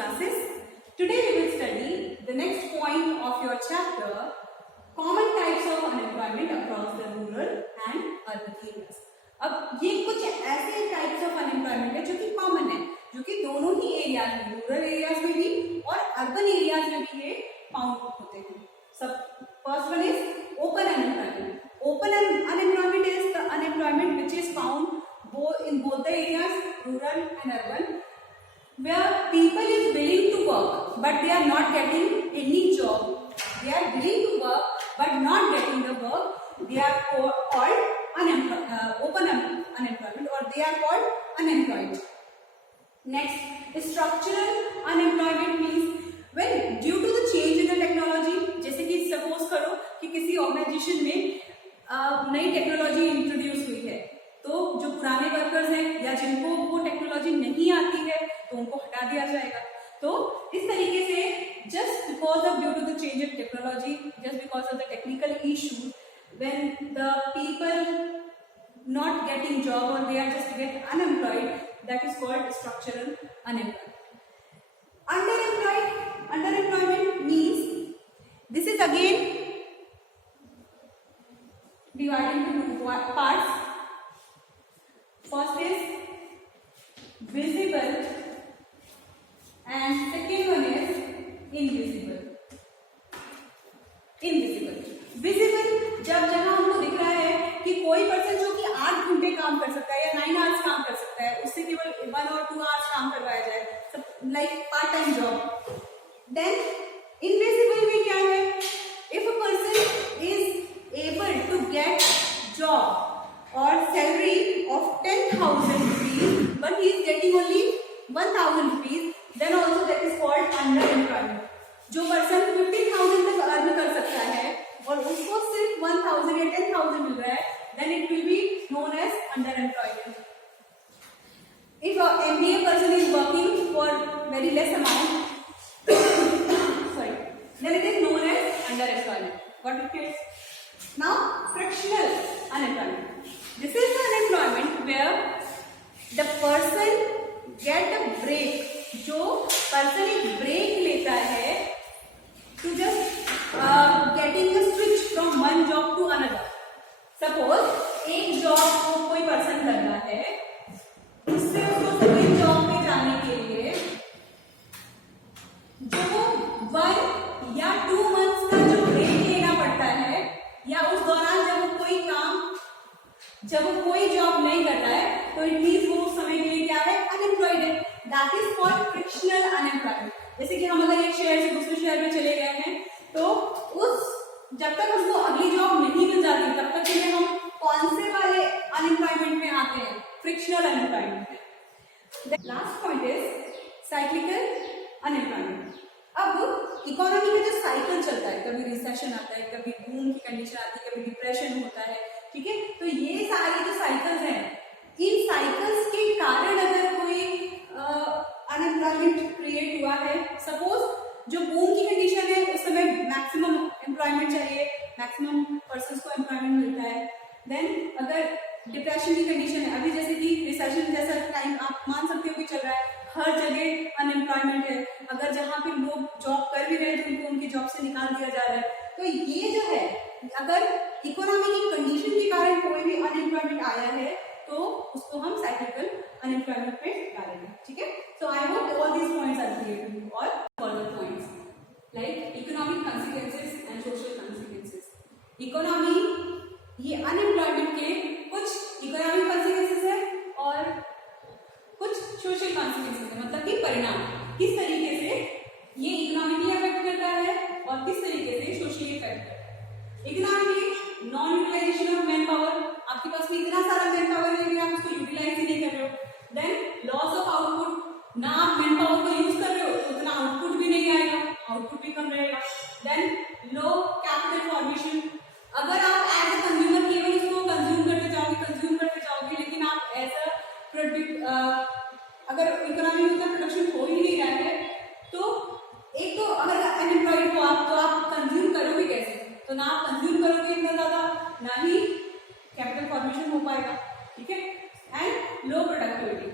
classes. Today we will study the next point of your chapter, common types of unemployment across the rural and urban areas. अब ये कुछ ऐसे types of unemployment है जो कि common है, जो कि दोनों ही एरियाज में, रूरल एरियाज में भी और अर्बन एरियाज में भी ये फाउंड होते हैं. सब first one is open unemployment. Open unemployment is the unemployment which is found in both the areas, rural and urban, where people is willing to work but they are not getting any job. They are willing to work but not getting the work. They are called open unemployment, or they are called unemployed. Next, structural unemployment means when due to the change in the technology, जैसे कि suppose करो कि किसी organisation में नई technology introduce हुई है, तो जो पुराने वर्कर्स हैं या जिनको वो टेक्नोलॉजी नहीं आती है तो उनको हटा दिया जाएगा. तो इस तरीके से just because of due to the change in technology, just because of the technical issue, when the people not getting job or they are just get unemployed, that is called structural unemployment. Underemployment means this is again divided into two parts. First is visible and second one is invisible. Visible जब जहां हमको दिख रहा है कि कोई person जो कि 8 घंटे काम कर सकता है या 9 आवर्स काम कर सकता है, उससे केवल 1 और 2 आवर्स काम करवाया जाए, like part time job. Then invisible में क्या है, if a person is able to get job और salary of 10,000 rupees but he is getting only 1,000 rupees, then also that is called underemployment. जो पर्सन 50,000 तक earn कर सकता है और उसको सिर्फ 1,000 या 10,000 मिल रहा है, then it will be known as underemployment. If a MBA person is working for very less amount, sorry, then it is known as underemployment. What it is? Now, fractional unemployment. This is the unemployment where the person get a break. जो person एक break लेता है to just getting a switch from one job to another. Suppose एक job को कोई person कर रहा है, उससे उसको सेकेंड जॉब पे जाने के लिए जो 1 या 2 मंथ्स का जो ब्रेक लेना पड़ता है, या उस दौरान जब वो कोई जॉब नहीं कर रहा है, तो इट मींस वो उस समय के लिए क्या है, अनएम्प्लॉयड है. That is called frictional unemployment. जैसे कि हम अगर एक शहर से दूसरे शहर में चले गए हैं, तो जब तक उसको अगली जॉब नहीं मिल जाती तब तक के लिए हम कौन से वाले अनएम्प्लॉयमेंट में आते हैं, फ्रिक्शनल अनएम्प्लॉयमेंट में. Last point is cyclical unemployment. अब इकोनॉमी में जो साइकिल चलता है, कभी रिसेशन आता है, कभी बूम की कंडीशन आती है, कभी डिप्रेशन होता है, ठीक है. तो ये सारी जो साइकिल्स हैं, इन साइकिल्स के कारण अगर कोई अनएम्प्लॉयमेंट क्रिएट हुआ है, सपोज जो बूम की कंडीशन है उस समय मैक्सिमम एम्प्लॉयमेंट चाहिए, मैक्सिमम पर्सन्स को एम्प्लॉयमेंट मिलता है. देन अगर डिप्रेशन की कंडीशन है, अभी जैसे कि रिसेशन जैसा टाइम आप मान सकते हो कि चल रहा है, हर जगह अनएम्प्लॉयमेंट है. अगर जहाँ पे लोग जॉब कर भी रहे हैं तो उनको उनकी जॉब से निकाल दिया जा रहा है. तो ये जो है, अगर इकोनॉमी की कंडीशन के कारण कोई भी अनएम्प्लॉयमेंट आया है तो उसको हम साइक्लिकल अनएम्प्लॉयमेंट पे डालेंगे, ठीक है. So I hope all these points are clear to you. और further points like economic consequences and social consequences. Economy, ये अनएम्प्लॉयमेंट के कुछ इकोनॉमिक कॉन्सिक्वेंसेस है और कुछ सोशल कॉन्सिक्वेंसेस है, मतलब कि परिणाम किस तरीके से ये इकोनॉमिकली अफेक्ट करता है और किस तरीके से सोशली अफेक्ट करता है. Economically non utilization of man power, आपके पास में इतना सारा मैन पावर है कि आप उसको यूटिलाइज ही नहीं कर रहे हो. देन लॉस ऑफ आउटपुट, ना आप मैन पावर को यूज कर रहे हो तो उतना आउटपुट भी नहीं आएगा, आउटपुट भी कम रहेगा. देन लो कैपिटल फॉर्मेशन, अगर आप एज ए कंज्यूमर केवल उसको कंज्यूम करते जाओगे लेकिन आप एज अ प्रोडक्ट, अगर इकोनॉमी में उतना प्रोडक्शन हो ही नहीं रहा है, तो एक तो अगर अनएम्प्लॉयड हो आप, तो आप कंज्यूम करोगे कैसे, तो ना आप कंज्यूम करोगे इतना ज्यादा, ना ही कैपिटल फॉर्मेशन हो पाएगा, ठीक है. And low productivity.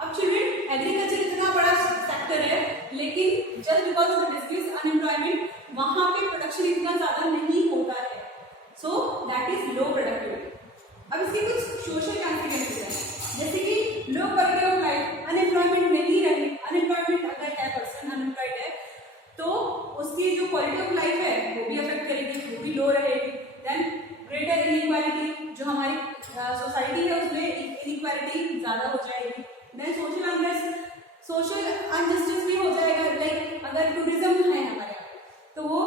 अब चिल्ड्रन, एग्रीकल्चर इतना बड़ा सेक्टर है लेकिन just because of the decrease unemployment वहां पे प्रोडक्शन इतना ज्यादा नहीं होता है, so that is low productivity. अब इसके कुछ सोशल कॉन्सिक्वेंसेस हैं, जैसे कि low quality of life, unemployment नहीं रही, अनएम्प्लॉयमेंट अगर है, पर्सन अनएम्प्लॉयड है तो उसकी जो क्वालिटी ऑफ लाइफ है वो भी अफेक्ट करेगी, वो भी लो रहेगी। देन ग्रेटर इनइक्वालिटी, जो हमारी सोसाइटी है उसमें इनइक्वालिटी ज्यादा हो जाएगी। Then social unrest, social injustice भी हो जाएगा। लाइक अगर टूरिज्म है हमारे यहाँ तो वो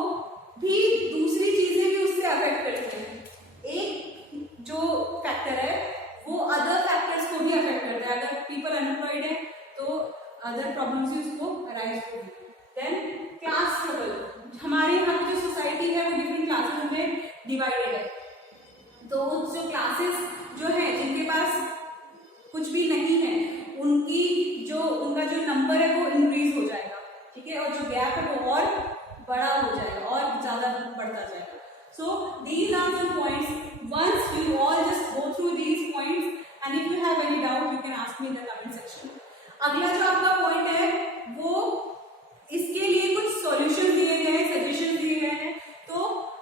भी दूसरी चीजें भी उससे अफेक्ट करती हैं। एक जो फैक्टर है वो अदर फैक्टर्स को भी अफेक्ट करता है। अगर पीपल अनएम्प्लॉयड है तो अदर प्रॉब्लम्स भी उसको अराइज होगी। देन क्लास स्ट्रगल, हमारे यहाँ की जो सोसाइटी है वो डिफरेंट क्लासेस में डिवाइडेड है, तो जो क्लासेस जो है जिनके पास कुछ भी नहीं है उनका जो नंबर है वो इंक्रीज हो जाएगा, ठीक है, और जो गैप है वो और बड़ा हो जाएगा और ज्यादा बढ़ता जाएगा। So these are some points, once you all just go through these points and if you have any doubt you can ask me in the comment section. अगला जो आपका पॉइंट है वो इसके लिए कुछ सॉल्यूशन दिए गए हैं, सजेशन दिए गए हैं, तो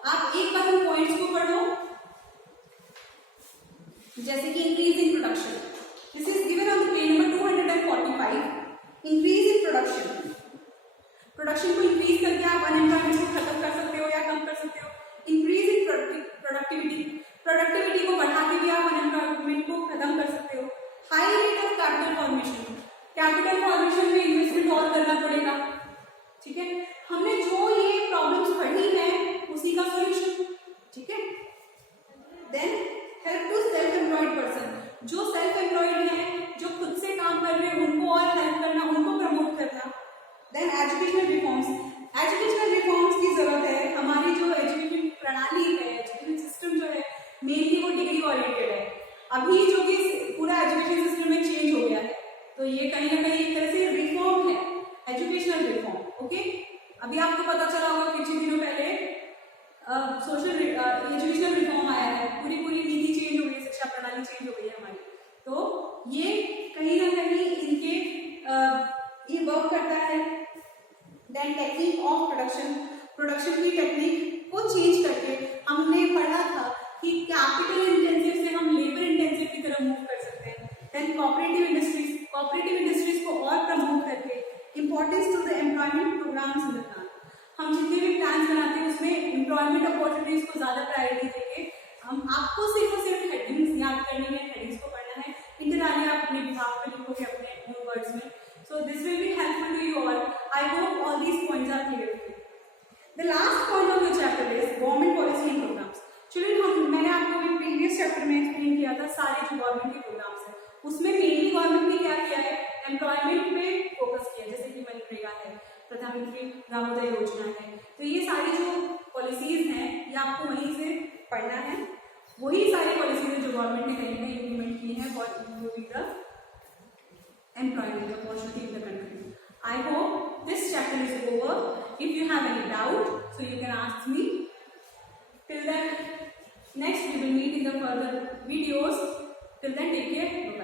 आप एक बार उन पॉइंट्स को पढ़ो। जैसे कि increase in production, this is given on the page number 245। Increase in production, production को इंक्रीज करके आप अनएम्प्लॉयमेंट को खत्म कर सकते हो या कम कर सकते हो। इंक्रीज इन प्रोडक्टिविटी, प्रोडक्टिविटी को बढ़ा के भी आप अनएम्प्लॉयमेंट को खत्म कर सकते हो। High rate of capital formation, capital formation में इन्वेस्टमेंट और करना पड़ेगा, ठीक है। हमने जो ये प्रॉब्लम्स पढ़ी है उसी का सॉल्यूशन, ठीक है। Then help to self employed person, जो सेल्फ एम्प्लॉयड है, जो खुद से काम कर रहे हैं उनको और हेल्प करना, उनको प्रमोट करना। Then educational reforms, educational reforms की जरूरत है। हमारी जो एजुकेशन प्रणाली है, एजुकेशन सिस्टम जो है मेनली वो डिग्री ओरिएंटेड है। अभी जो कि पूरा एजुकेशन सिस्टम में चेंज हो गया है, तो ये कहीं ना कहीं एक तरह से रिफॉर्म है, एजुकेशनल रिफॉर्म, ओके। अभी आपको पता चला होगा कुछ दिनों पहले सोशल एजुकेशनल रिफॉर्म आया है, पूरी नीति चेंज हो गई, शिक्षा प्रणाली चेंज हो गई है हमारी, तो ये कहीं ना कहीं इनके ये वर्क करता है। Then technique of production, production की टेक्निक को चेंज करके हमने पढ़ा था कि कैपिटल इंटेंसिव से हम लेबर इंटेंसिव की तरफ मूव कर सकते हैं। देन कोऑपरेटिव इंडस्ट्रीज को और प्रमोट करके importance to the employment programs in the plan, हम जितने भी प्लान बनाते हैं उसमें एम्प्लॉयमेंट अपॉर्चुनिटीज को ज्यादा प्रायोरिटी देके हम आपको सिर्फ और सिर्फ हेडिंग्स याद करनी है, हेडिंग्स को पढ़ना है। इंटरनली आप अपने विभाग में लिखोगे अपने ओन वर्ड्स में। So this will be helpful to you all. I hope all these points are clear to you. The last point of the chapter is government policy and programs. Children, मैंने आपको अभी previous chapter में explain किया था सारे जो government के programmes है, उसमें मेनली गवर्नमेंट ने क्या किया है, एम्प्लॉयमेंट पे फोकस किया, जैसे कि मनरेगा है, प्रधानमंत्री ग्रामोदय योजना है। तो ये सारी जो पॉलिसीज हैं ये आपको वहीं से पढ़ना है, वही सारी पॉलिसीज जो गवर्नमेंट ने कहीं कहीं इम्प्लीमेंट की है for improving the employment opportunity in the country. I hope this chapter is over. If you have any doubt so you can ask me. Till then, next we will meet in the further videos. Till then, take care. Bye-bye.